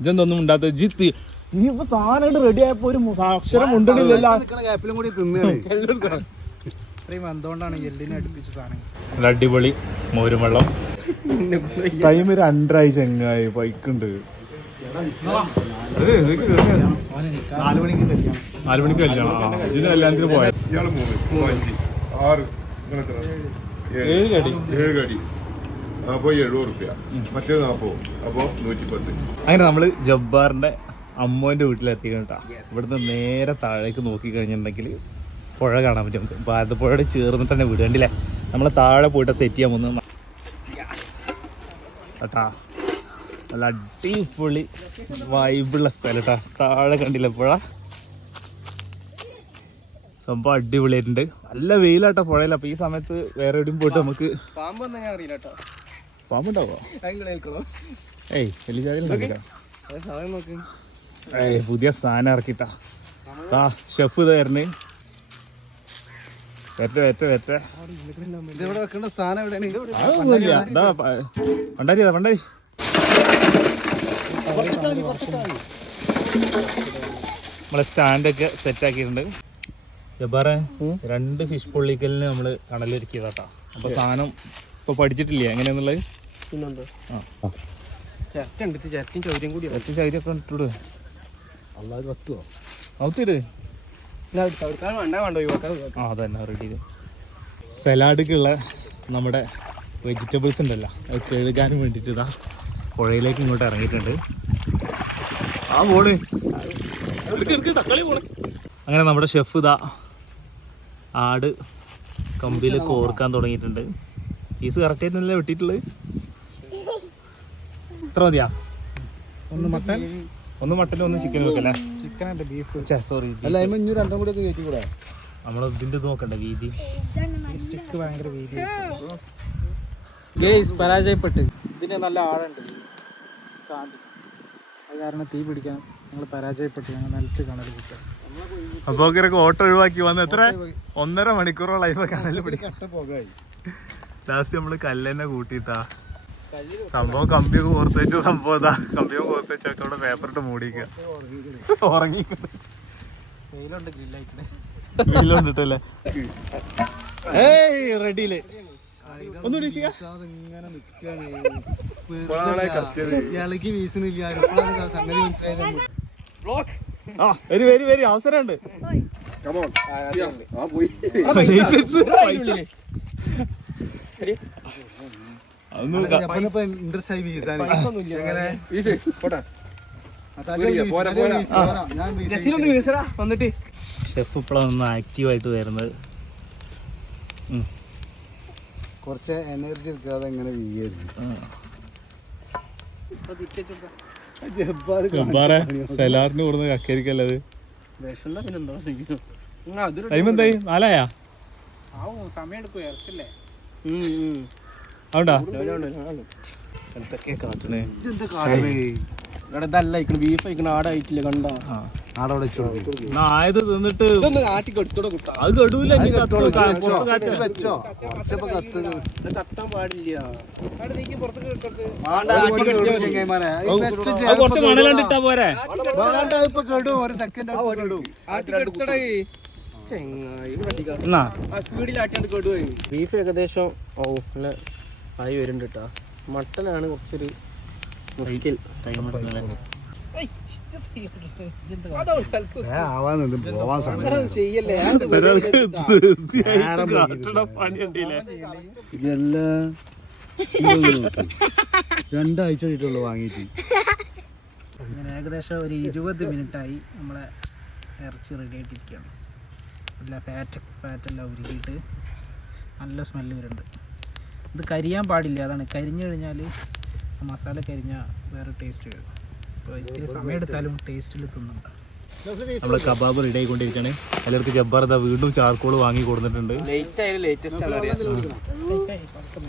ഇതെന്തൊന്നും ഉണ്ടാത്ത ജിത്ത് നീ ഇപ്പൊ സാധനമായിട്ട് റെഡി ആയപ്പോ ഒരു അക്ഷരം ഉണ്ടല്ലോ. അടിപൊളി മോരും വെള്ളം. ടൈം 2:30 ചെങ്ങായി ബൈക്കുണ്ട്. 4 മണിക്ക് കല്യാണം. ഇതിന് കല്യാണത്തിന് പോയത് 7 കടി 7 കടി അപ്പോൾ 70 റുപ്യ, മറ്റേ 40, അപ്പോൾ 110. അങ്ങനെ നമ്മള് ജബ്ബാറിന്റെ അമ്മോന്റെ വീട്ടിലെത്തിക്കണം കേട്ടോ. ഇവിടുന്ന് നേരെ താഴേക്ക് നോക്കി കഴിഞ്ഞിട്ടുണ്ടെങ്കിൽ പുഴ കാണാൻ പറ്റും. നമുക്ക് ഭാരതപ്പുഴയോട് ചേർന്നിട്ട് തന്നെ വീട് കണ്ടില്ലേ. നമ്മൾ താഴെ പോയിട്ട് സെറ്റ് ചെയ്യാൻ പോകുന്നത് കേട്ടാ. നല്ല അടിപൊളി വൈബുള്ള സ്ഥലം കേട്ടാ. താഴെ കണ്ടില്ലേ പുഴ. സംഭവം അടിപൊളിയായിട്ടുണ്ട്. നല്ല വെയിലാട്ടോ പുഴയിൽ. അപ്പൊ ഈ സമയത്ത് വേറെ എവിടെയും പോയിട്ട് നമുക്ക് പാമ്പുണ്ടാവോ? ഏയ് വലിയ ഏയ് പുതിയ സാധനം ഇറക്കിട്ടാ. ഷെഫ് ഇതായിരുന്നു. പണ്ടാരി നമ്മളെ സ്റ്റാൻഡൊക്കെ സെറ്റ് ആക്കിയിട്ടുണ്ട്. ജബ്ബാറെ 2 ഫിഷ് പൊള്ളിക്കലിന് നമ്മള് കണലൊരുക്കിയതാട്ടാ. അപ്പൊ സാധനം ഇപ്പൊ പഠിച്ചിട്ടില്ലേ എങ്ങനെയാന്നുള്ളത്? സലാഡുക്കുള്ള നമ്മുടെ വെജിറ്റബിൾസ് ഉണ്ടല്ലോ അത് കഴുകാനും വേണ്ടിയിട്ട് ഇതാ പുഴയിലേക്ക് ഇങ്ങോട്ട് ഇറങ്ങിയിട്ടുണ്ട്. അങ്ങനെ നമ്മുടെ ഷെഫ് ഇതാ ആട് കമ്പിയിൽ കോർക്കാൻ തുടങ്ങിയിട്ടുണ്ട്. പീസ് കറക്റ്റ് ആയിട്ടല്ലേ വെട്ടിയിട്ടുള്ളത്? എത്ര മതിയാ? 1 മട്ടൻ 1 ചിക്കൻ വെക്കല്ലേ? ചിക്കൻ ബീഫ് സോറി നമ്മൾ ഇതിന്റെ നോക്കണ്ട വീതി ഭയങ്കര വീതി പരാജയപ്പെട്ട്. ഇതിന് നല്ല ആഴുണ്ട് അത് കാരണം തീ പിടിക്കാൻ ഞങ്ങൾ പരാജയപ്പെട്ടു. ഞങ്ങൾ നിലത്ത് കണൽ പിടിക്കാം. അപ്പൊ ഓട്ടോ ഒഴിവാക്കി വന്ന് എത്ര 1.5 മണിക്കൂറോളം ലൈഫ് കണൽ പിടിക്കാൻ. ലാസ്റ്റ് നമ്മള് കല്ലെന്നെ കൂട്ടിയിട്ടാ. സംഭവം കമ്പിയൊക്കെ കോർത്ത് വെച്ചു. സംഭവം ഇതാ കമ്പിയൊക്കെ കോർത്ത് വെച്ചൊക്കെ അവിടെ പേപ്പറിട്ട് മൂടിക്കുക. ഉറങ്ങി വെയിലുണ്ടിട്ടല്ലേ. ഏയ് റെഡിയില് ഒന്നുകൂടി വരി അവസരമുണ്ട്. ഷെഫ് ഇപ്പോഴാണ് ആക്റ്റീവായിട്ട് വരുന്നത്. കുറച്ച് എനർജി എടുക്കാതെ എങ്ങനെ സലാറിന് കൊടുക്കുന്ന കക്കരിക്കല്ലത്. ടൈം എന്തായി? 4 സമയം എടുക്കും. അതുകൊണ്ടാ എന്തൊക്കെ കാട്ടണേ. ബീഫ് ആടായിട്ടില്ല കണ്ട ആയത് തിന്നിട്ട് അത് കെടൂല. കത്താൻ പാടില്ല. കുറച്ച് മണലണ്ടിട്ടാ പോരെ. ബീഫ് ഏകദേശം ആയി വരുന്നുണ്ട് കേട്ടോ. മട്ടനാണ് കുറച്ചൊരു മുറിക്കൽ ടൈം എടുക്കുന്നത്. രണ്ടാഴ്ച വാങ്ങിയിട്ട് ഏകദേശം ഒരു 20 മിനിറ്റായി നമ്മളെ ഇറച്ചി റെഡി ആയിട്ടിരിക്കുകയാണ്. നല്ല ഫാറ്റെല്ലാം ഉരുക്കിയിട്ട് നല്ല സ്മെല്ല് വരുന്നുണ്ട്. ഇത് കരിയാൻ പാടില്ല. അതാണ് കരിഞ്ഞു കഴിഞ്ഞാൽ മസാല കരിഞ്ഞാൽ വേറെ ടേസ്റ്റ് വരും. അപ്പോൾ ഇത്തിരി സമയം എടുത്താലും ടേസ്റ്റിൽ തിന്നുന്നുണ്ട്. നമ്മൾ കബാബ് റെഡി ആയിക്കൊണ്ടിരിക്കുകയാണ്. അതിലേക്ക് ജബ്ബാർ ഇതാ വീണ്ടും ചാർക്കോൾ വാങ്ങി കൊടുത്തിട്ടുണ്ട്.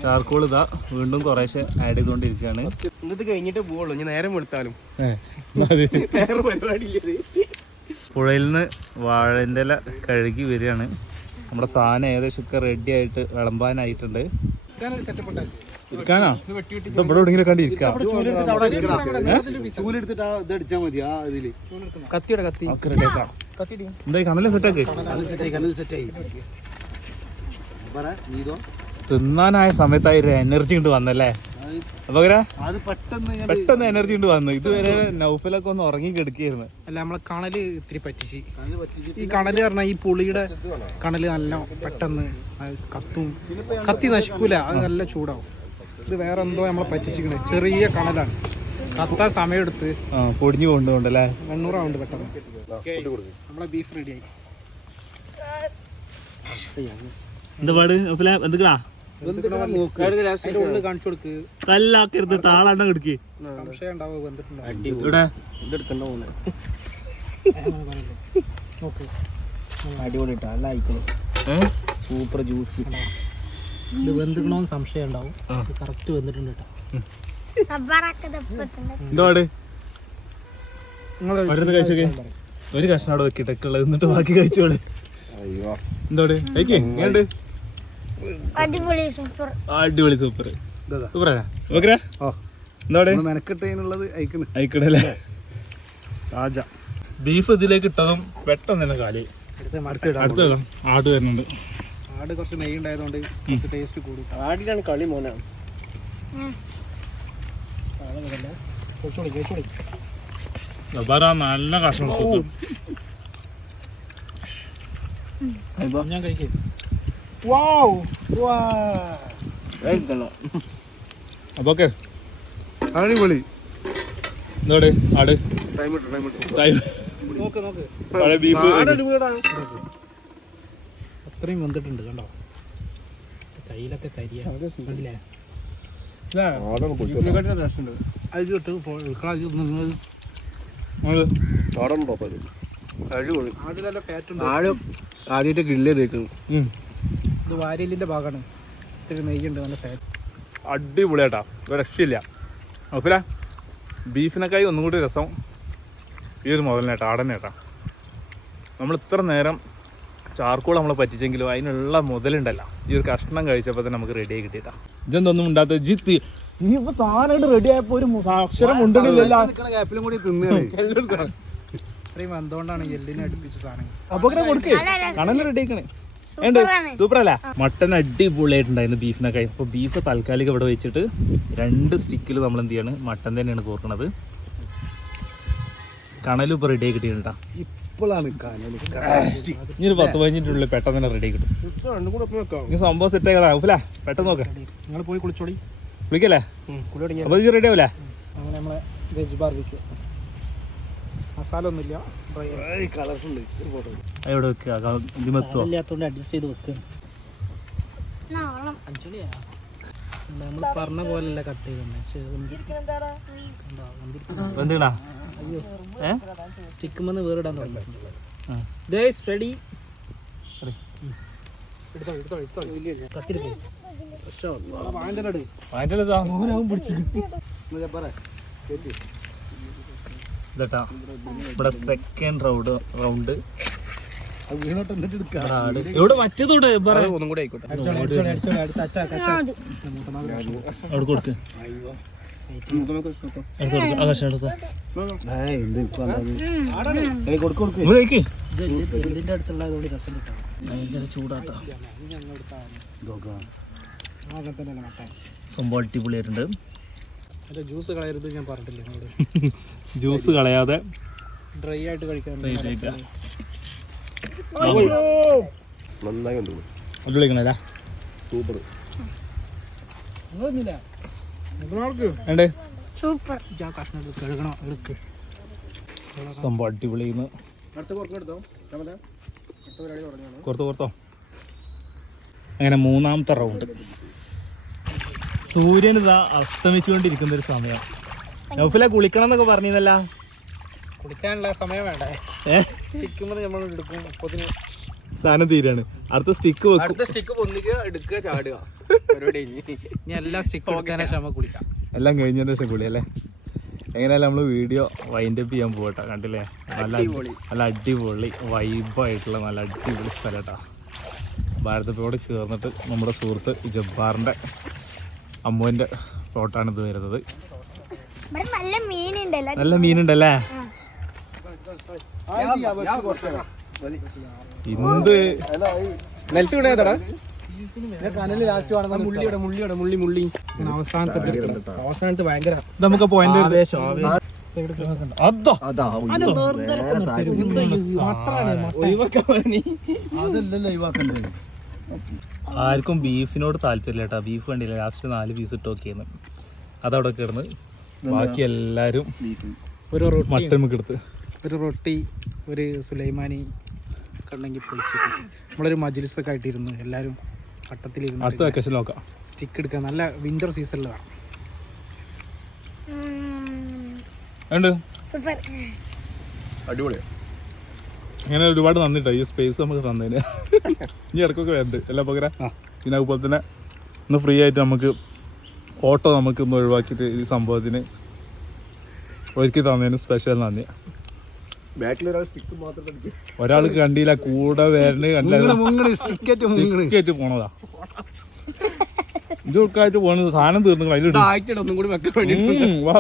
ചാർക്കോൾ ഇതാ വീണ്ടും കുറേശ്ശെ ആഡ് ചെയ്തുകൊണ്ടിരിക്കുകയാണ്. എന്നിട്ട് കഴിഞ്ഞിട്ട് പോവുള്ളൂ. ഞാൻ നേരം എടുത്താലും പുഴയിൽ നിന്ന് വാഴൻ്റെ ഇല കഴുകി വരികയാണ്. നമ്മുടെ സാധനം ഏകദേശം ഒക്കെ റെഡി ആയിട്ട് വിളമ്പാനായിട്ടുണ്ട്. സെറ്റപ്പ് ഉണ്ടാക്കി ഇരിക്കാനാ ഇവിടെ എവിടെയെങ്കിലും കണ്ടി ഇരിക്കാം ചൂലെടുത്തിട്ട് ഇത് അടിച്ചാൽ മതി ആ ഇതില് കത്തിയുടെ കത്തി എന്തായി കണല് സെറ്റാക്ക് സെറ്റായി പറ നീതോ തിന്നാനായ സമയത്തായി ഒരു എനർജി കൊണ്ട് വന്നല്ലേ അപ്പൊ അത് പെട്ടെന്ന് എനർജി കൊണ്ട് വന്നു. ഇതുവരെ നൗഫലൊക്കെ ഒന്ന് ഉറങ്ങി കിടക്കുകയായിരുന്നു. അല്ല നമ്മളെ കണല് ഇത്തിരി പറ്റിച്ച് ഈ കണല് പറഞ്ഞാൽ ഈ പുളിയുടെ കണല് നല്ല പെട്ടെന്ന് കത്തും, കത്തി നശിക്കൂല, അത് നല്ല ചൂടാവും. ഇത് വേറെ എന്തോ നമ്മളെ പറ്റിച്ചിരിക്കണേ, ചെറിയ കണലാണ്, കത്താൻ സമയമെടുത്ത് പൊടിഞ്ഞു കൊണ്ടുപോണ്ടല്ലേ. 800 ആവുന്നുണ്ട് പെട്ടെന്ന്. നമ്മളെ ബീഫ് റെഡിയായി. എന്താ പാട് എന്തൊക്കെയാ കാണിച്ചു കൊടുക്ക്, കല്ലാക്കരുത്, താളാണ്ടം കിടക്കി. സംശയം ഉണ്ടാവും വന്നിട്ടുണ്ടോ. അടിപൊളിട്ടാ, നല്ല ആയിക്കോളും, സൂപ്പർ ജ്യൂസ്. ഇത് വെന്തിക്കണമെന്ന് സംശയം ഉണ്ടാവും, കറക്റ്റ് വെന്തിട്ടുണ്ട് കേട്ടോ. ഒരു കഷ്ണം അവിടെ വെക്കിട്ടൊക്കെയുള്ളത്, എന്നിട്ട് ബാക്കി കഴിച്ചോളൂ. എന്തോട് എങ്ങനെയുണ്ട്? അടിപൊളി സൂപ്പർ സൂപ്പർ സൂപ്പറാ. അയക്കണല്ലേ. ബീഫ് ഇതിലേക്ക് ഇട്ടതും പെട്ടെന്ന് തന്നെ കാലി. അടുത്ത ആട് വരുന്നുണ്ട്. ആട് കുറച്ച് നെയ്യ് ഉണ്ടായതുകൊണ്ട് ടേസ്റ്റ് കൂടും. ആടിനാണ് കളി മോനാണ്. നല്ല കഷ്ണം ഞാൻ കഴിക്കും. അപ്പൊക്കെ അടിപൊളി. എന്തോട് ആട് ബീഫ് അത്രയും വന്നിട്ടുണ്ട് കണ്ടോ, കയ്യിലൊക്കെ കരിയാ കണ്ടില്ലേ. ആദ്യമായിട്ട് ഗ്രില്ല് ചെയ്തേക്കുന്നു. ഇത് വാരിയലിന്റെ ഭാഗമാണ്, ഇത്തിരി നെയ്യുണ്ട്, നല്ല ഫാറ്റ്. അടിപൊളിയാട്ടാ, ഒരു രക്ഷയില്ല. അപ്പല ബീഫിനേക്കായി ഒന്നും കൂടി രസം ഈ ഒരു മുതലിനേട്ടാ, ആടനേട്ടാ. നമ്മൾ ഇത്ര നേരം ചാർക്കോൾ നമ്മളെ പറ്റിച്ചെങ്കിലും അതിനുള്ള മുതലുണ്ടല്ലോ, ഈ ഒരു കഷ്ണം കഴിച്ചപ്പോൾ തന്നെ നമുക്ക് റെഡിയായി കിട്ടിയിട്ടാ. ഇതൊന്നും ഉണ്ടാത്ത ജിത്തി ഇനിയിപ്പോ സാധനമായിട്ട് റെഡി ആയപ്പോ ഒരു അക്ഷരം ഉണ്ടല്ലോ. ഇത്രയും വന്നുകൊണ്ടാണ് എല്ലിനെ അടുപ്പിച്ച സാധനം. അപ്പൊ കൊടുക്കേ കണല് റെഡി ആക്കണേ. സൂപ്പർ അല്ല. മട്ടൻ അടിപൊളിയായിട്ടുണ്ടായിരുന്നു ബീഫിനൊക്കെ. അപ്പോൾ ബീഫ് താൽക്കാലികം ഇവിടെ വെച്ചിട്ട് 2 സ്റ്റിക്കിൽ നമ്മൾ എന്ത് ചെയ്യാണ്, മട്ടൻ തന്നെയാണ് കോർക്കണത്. കണലും ഇപ്പോൾ റെഡി ആയി കിട്ടിയിട്ടാ. ഇപ്പോഴാണ് ഇനി ഒരു 10-15 മിനിറ്റുള്ളിൽ പെട്ടെന്ന് തന്നെ റെഡി ആയി കിട്ടും. ഈ സംഭവം സെറ്റ് ആകാ പെട്ടെന്ന് നോക്കാം. നിങ്ങൾ പോയി കുളിച്ചോളി. വിളിക്കല്ലേ, അപ്പോൾ ഇത് റെഡി ആവില്ലേ? അങ്ങനെ നമ്മളെ വെജ് ബാർബിക്യൂ മസാല ഒന്നുമില്ല, കളർഫുൾ. എവിടെ വെക്കുക, ഇല്ലാത്തോണ്ട് അഡ്ജസ്റ്റ് ചെയ്ത് വെക്കുക. നമ്മൾ പറഞ്ഞ പോലെയല്ല കട്ട് ചെയ്തേ. സ്റ്റിക്കുമെന്ന് വേറിടാൻ തുടങ്ങി. റെഡി. ഇതട്ടാ ഇവിടെ സെക്കൻഡ് റൗണ്ട്. ഇവിടെ മറ്റേതോടെ ഒന്നും കൂടെ ആയിക്കോട്ടെ. അവിടെ കൊടുക്ക്, ഇതിന്റെ അടുത്തുള്ളതുകൊണ്ട് രസം കിട്ടാം. ഭയങ്കര ചൂടാട്ടോ, സംഭവം അടിപൊളിയായിട്ടുണ്ട്. ജ്യൂസ് കളയരുത് ഞാൻ പറഞ്ഞിട്ടില്ലേ. ജ്യൂസ് കളയാതെ ഡ്രൈ ആയിട്ട് കഴിക്കാൻ നന്നായി അടിപൊളിക്കണല്ലേ. സൂപ്പർ. കഴുകണം എടുക്ക്. സംഭവം അടിപൊളിന്ന്. കൊടുത്തോ. അങ്ങനെ 3ാമത്തെ റൗണ്ട്. സൂര്യൻ ഇതാ അസ്തമിച്ചുകൊണ്ടിരിക്കുന്ന ഒരു സമയം. നൗഫില കുളിക്കണം എന്നൊക്കെ പറഞ്ഞിരുന്നല്ല. കുളിക്കാനുള്ള സമയം വേണ്ടേ? സ്റ്റിക്കുമ്പോൾ നമ്മൾ എടുക്കും, അപ്പത്തിന് സാധനം തീരാണ്. അടുത്ത സ്റ്റിക്ക് വെക്കും, എടുക്കുക, ചാടുക. ഇനി എല്ലാ സ്റ്റിക്കും എടുക്കാനേ ശ്രമം കുളിക്കാം. എല്ലാം കഴിഞ്ഞതിന് ശേഷം കുളി അല്ലേ. എങ്ങനെയാലും നമ്മൾ വീഡിയോ വൈൻഡപ്പ് ചെയ്യാൻ പോകട്ടെ. കണ്ടില്ലേ, നല്ല അടിപൊളി വൈബായിട്ടുള്ള നല്ല അടിപൊളി സ്ഥലം കേട്ടോ. ഭാരതപ്പയോട് ചേർന്നിട്ട് നമ്മുടെ സുഹൃത്ത് ജബ്ബാറിൻ്റെ അമ്മുവിൻ്റെ പ്ലോട്ടാണ് ഇത് വരുന്നത്. നല്ല മീനുണ്ടല്ലേ? എന്ത് നിലത്ത് വിടേതടാ അവസാനത്തെ ഭയങ്കര നമുക്ക് പോയിന്റ് ആർക്കും ബീഫിനോട് താല്പര്യമില്ല കേട്ടോ. ബീഫ് കണ്ടില്ല, ലാസ്റ്റ് 4 പീസ് ഇട്ട് നോക്കിയെന്ന് അതവിടെ കിടന്ന്. ബാക്കി എല്ലാവരും ഒരു മട്ടൻ എടുത്ത് ഒരു റൊട്ടി ഒരു സുലൈമാനി കണ്ടെങ്കിൽ പൊളിച്ചിട്ട് നമ്മളൊരു മജ്ലിസൊക്കെ ആയിട്ടിരുന്നു എല്ലാവരും വട്ടത്തിലിരുന്ന്. അടുത്ത വെക്കേഷൻ നോക്കാം. സ്റ്റിക്ക് എടുക്കാൻ നല്ല വിന്റർ സീസണിലാണ്. അടിപൊളിയാ. അങ്ങനെ ഒരുപാട് നന്ദിട്ടോ ഈ സ്പേസ് നമുക്ക് തന്നതിന്. ഇനി ഇടയ്ക്കൊക്കെ വരുന്നുണ്ട് എല്ലാ പകരം. പിന്നെ അതുപോലെ തന്നെ ഇന്ന് ഫ്രീ ആയിട്ട് നമുക്ക് ഓട്ടോ നമുക്ക് ഇന്ന് ഒഴിവാക്കിയിട്ട് ഈ സംഭവത്തിന് ഒരുക്കി തന്നതിന് സ്പെഷ്യൽ നന്ദി. ഒരാൾക്ക് കണ്ടില്ല, കൂടെ വരണ് കണ്ടില്ല, സ്റ്റിക്കേറ്റ് പോണതാ. ഇത് ഉൾക്കാഴ്ച പോണത് സാധനം തീർന്നു. അതിൽ ഒന്നും കൂടി വെക്കാൻ വേണ്ടി വാ